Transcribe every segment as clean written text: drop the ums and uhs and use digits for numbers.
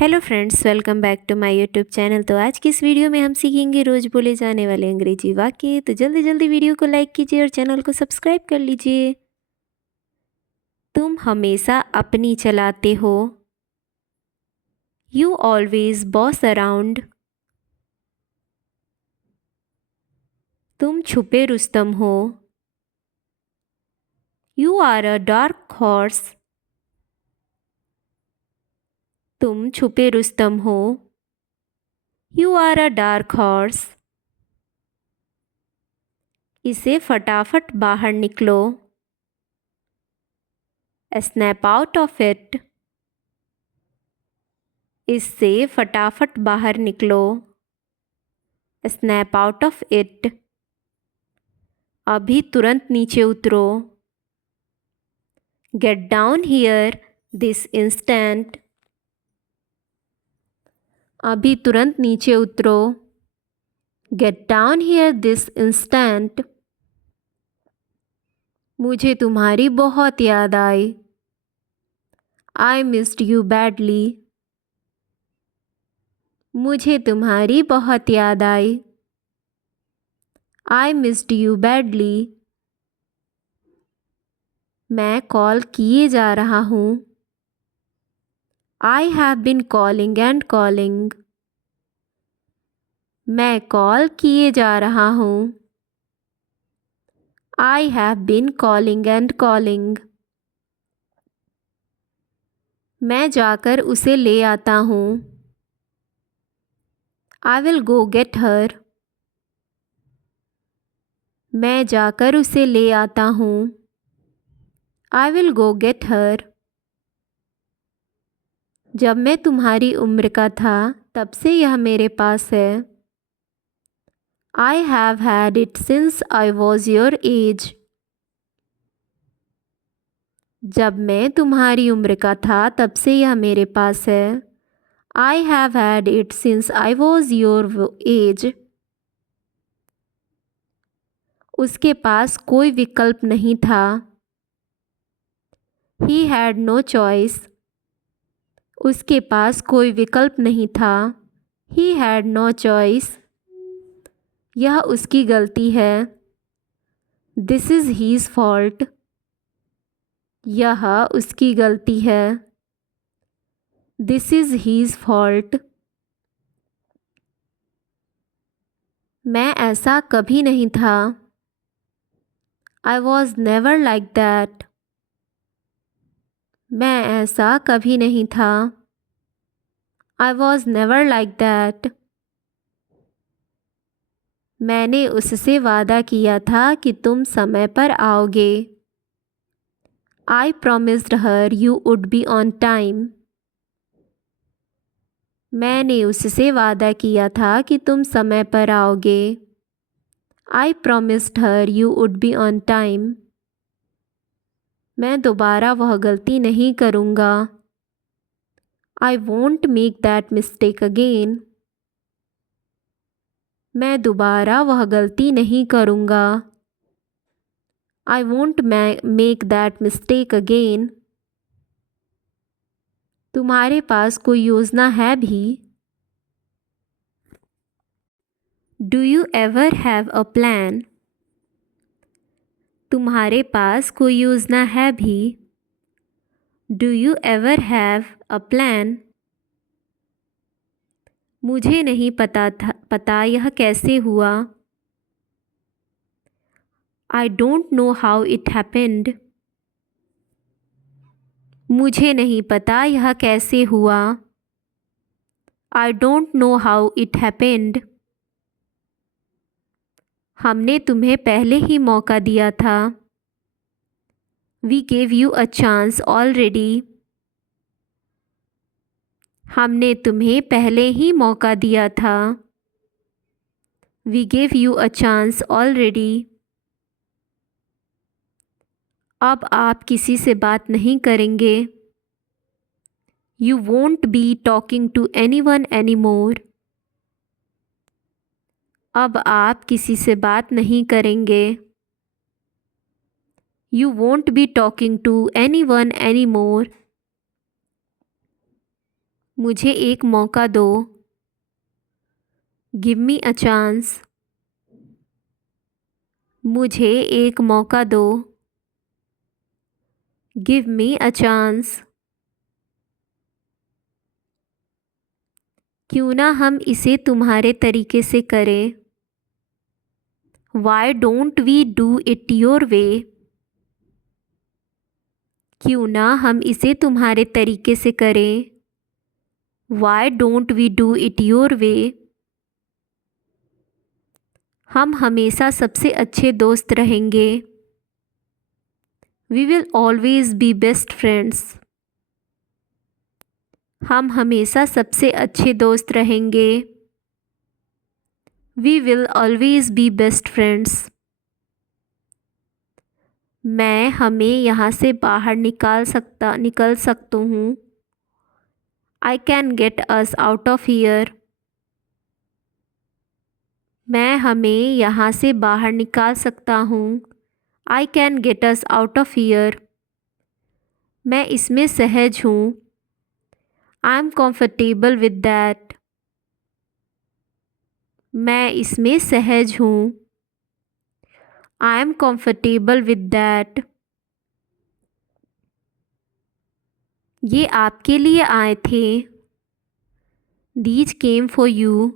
Hello friends, welcome back to my YouTube channel. तो आज की इस वीडियो में हम सीखेंगे रोज़ बोले जाने वाले अंग्रेजी वाक्य। तो जल्दी जल्दी वीडियो को लाइक कीजिए और चैनल को सब्सक्राइब कर लीजिए। तुम हमेशा अपनी चलाते हो। You always boss around. तुम छुपे रुस्तम हो। You are a dark horse. तुम छुपे रुस्तम हो। You are a dark horse. इसे फटाफट बाहर निकलो। Snap out of it. इससे फटाफट बाहर निकलो। Snap out of it. अभी तुरंत नीचे उतरो। Get down here this instant. अभी तुरंत नीचे उतरो। Get down here this instant. मुझे तुम्हारी बहुत याद आई। I missed you badly. मुझे तुम्हारी बहुत याद आई। I missed you badly. मैं कॉल किए जा रहा हूँ। I have been calling and calling. मैं कॉल किए जा रहा हूँ। I have been calling and calling. मैं जाकर उसे ले आता हूँ। I will go get her. मैं जाकर उसे ले आता हूँ। I will go get her. जब मैं तुम्हारी उम्र का था तब से यह मेरे पास है। I have had it since I was your as. जब मैं तुम्हारी उम्र का था तब से यह मेरे पास है। I have had it since I was your age. उसके पास कोई विकल्प नहीं था। He had no choice. उसके पास कोई विकल्प नहीं था। He had no choice. यह उसकी गलती है। This is his fault. यह उसकी गलती है। This is his fault. मैं ऐसा कभी नहीं था। I was never like that. मैं ऐसा कभी नहीं था। I was never like that. मैंने उससे वादा किया था कि तुम समय पर आओगे। आई promised her you would be on time. मैंने उससे वादा किया था कि तुम समय पर आओगे। आई promised her you would be on time. मैं दोबारा वह गलती नहीं करूँगा। I won't make that mistake again. मैं दोबारा वह गलती नहीं करूँगा। I won't make that mistake again. तुम्हारे पास कोई योजना है भी। Do you ever have a plan. तुम्हारे पास कोई योजना है भी। Do you ever have a plan. मुझे नहीं पता यह कैसे हुआ। I don't know how it happened. मुझे नहीं पता यह कैसे हुआ। I don't know how it happened. हमने तुम्हें पहले ही मौका दिया था। We gave you a chance already. हमने तुम्हें पहले ही मौका दिया था। We gave you a chance already. अब आप किसी से बात नहीं करेंगे। You won't be talking to anyone anymore. अब आप किसी से बात नहीं करेंगे। You won't be talking to anyone anymore. मुझे एक मौका दो। Give me a chance. मुझे एक मौका दो। Give me a chance. क्यों ना हम इसे तुम्हारे तरीके से करें। Why don't we do it your way? क्यों ना हम इसे तुम्हारे तरीके से करें। Why don't we do it your way? हम हमेशा सबसे अच्छे दोस्त रहेंगे। We will always be best friends. हम हमेशा सबसे अच्छे दोस्त रहेंगे। We will always be best friends. मैं हमें यहाँ से बाहर निकल सकता हूँ। I can get us out of here. मैं हमें यहाँ से बाहर निकाल सकता हूँ। I can get us out of here. मैं इसमें सहज हूँ। I'm comfortable with that. मैं इसमें सहज हूँ। I'm comfortable with that. ये आपके लिए आए थे। These came for you.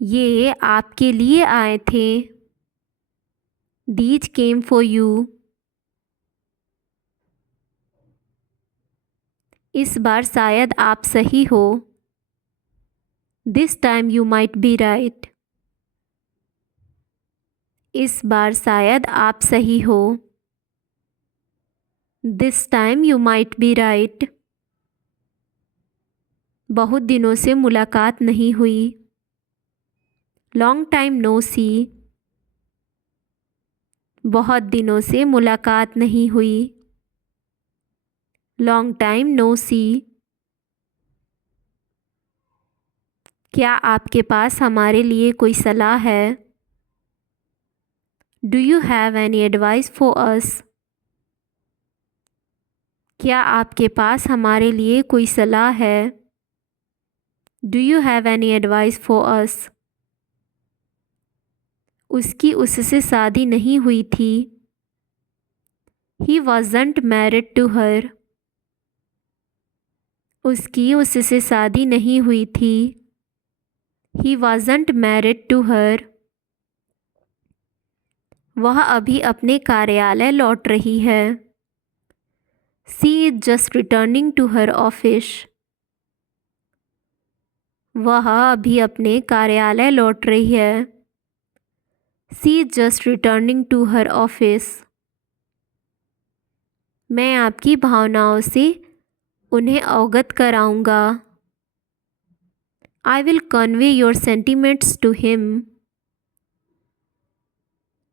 ये आपके लिए आए थे। These came for you. इस बार शायद आप सही हो। This time you might be right. इस बार शायद आप सही हो। This time you might be right. बहुत दिनों से मुलाकात नहीं हुई। Long time no see. बहुत दिनों से मुलाकात नहीं हुई। Long time no see. क्या आपके पास हमारे लिए कोई सलाह है। Do you have any advice for us? क्या आपके पास हमारे लिए कोई सलाह है। Do you have any advice for us? उसकी उससे शादी नहीं हुई थी। He wasn't married to her. उसकी उससे शादी नहीं हुई थी। He wasn't married to her. वह अभी अपने कार्यालय लौट रही है। She is just returning to her office. वह अभी अपने कार्यालय लौट रही है। She is just returning to her office. मैं आपकी भावनाओं से उन्हें अवगत कराऊंगा। I will convey your sentiments to him.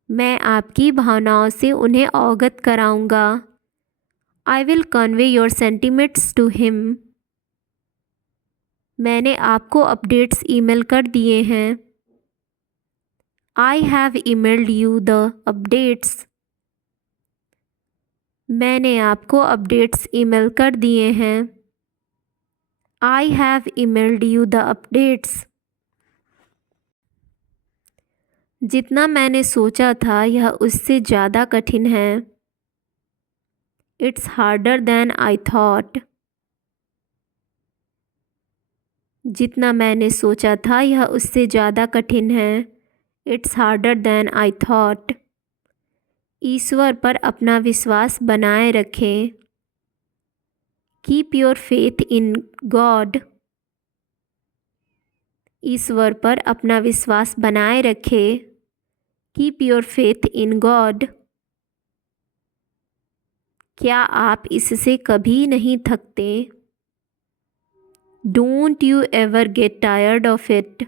मैं आपकी भावनाओं से उन्हें अवगत कराऊंगा। I will convey your sentiments to him. मैंने आपको अपडेट्स ईमेल कर दिए हैं। I have emailed you the updates. मैंने आपको अपडेट्स ईमेल कर दिए हैं। I have emailed you the updates. जितना मैंने सोचा था यह उससे ज़्यादा कठिन है। It's harder than I thought. जितना मैंने सोचा था यह उससे ज़्यादा कठिन है। It's harder than I thought. ईश्वर पर अपना विश्वास बनाए रखें। Keep your faith in God. ईश्वर पर अपना विश्वास बनाए रखें। Keep your faith in God. क्या आप इससे कभी नहीं थकते। Don't you ever get tired of it.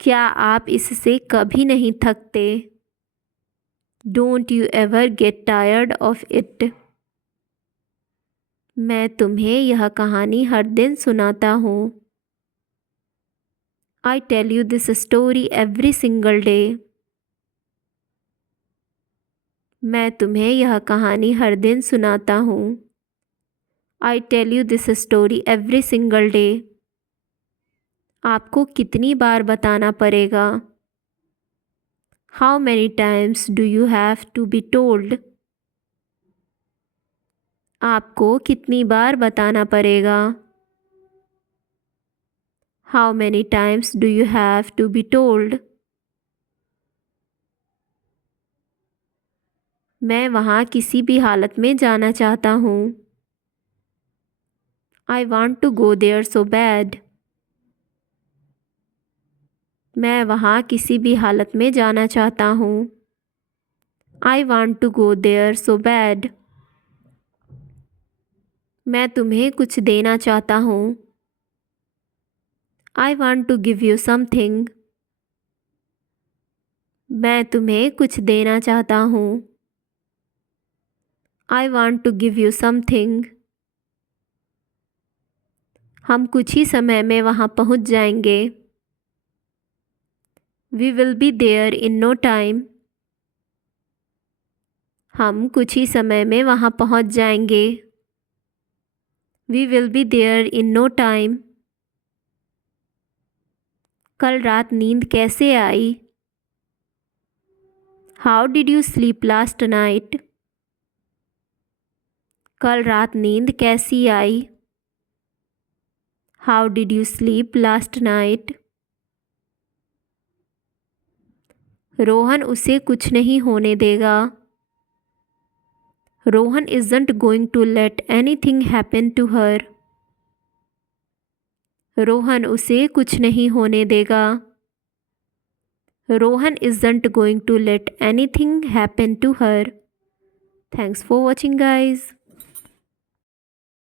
क्या आप इससे कभी नहीं थकते। Don't you ever get tired of it. मैं तुम्हें यह कहानी हर दिन सुनाता हूँ। I tell you this story every single day. मैं तुम्हें यह कहानी हर दिन सुनाता हूँ। I tell you this story every single day. आपको कितनी बार बताना पड़ेगा? How many times do you have to be told? आपको कितनी बार बताना पड़ेगा? How many times do you have to be told? मैं वहाँ किसी भी हालत में जाना चाहता हूँ. I want to go there so bad. मैं वहाँ किसी भी हालत में जाना चाहता हूँ. I want to go there so bad. मैं तुम्हें कुछ देना चाहता हूँ. I want to give you something. मैं तुम्हें कुछ देना चाहता हूँ. I want to give you something. हम कुछ ही समय में वहाँ पहुँच जाएंगे. We will be there in no time. हम कुछ ही समय में वहाँ पहुँच जाएंगे. We will be there in no time. कल रात नींद कैसे आई? How did you sleep last night? कल रात नींद कैसी आई? How did you sleep last night? Rohan उसे कुछ नहीं होने देगा. Rohan isn't going to let anything happen to her. Rohan उसे कुछ नहीं होने देगा. Rohan isn't going to let anything happen to her. Thanks for watching, guys.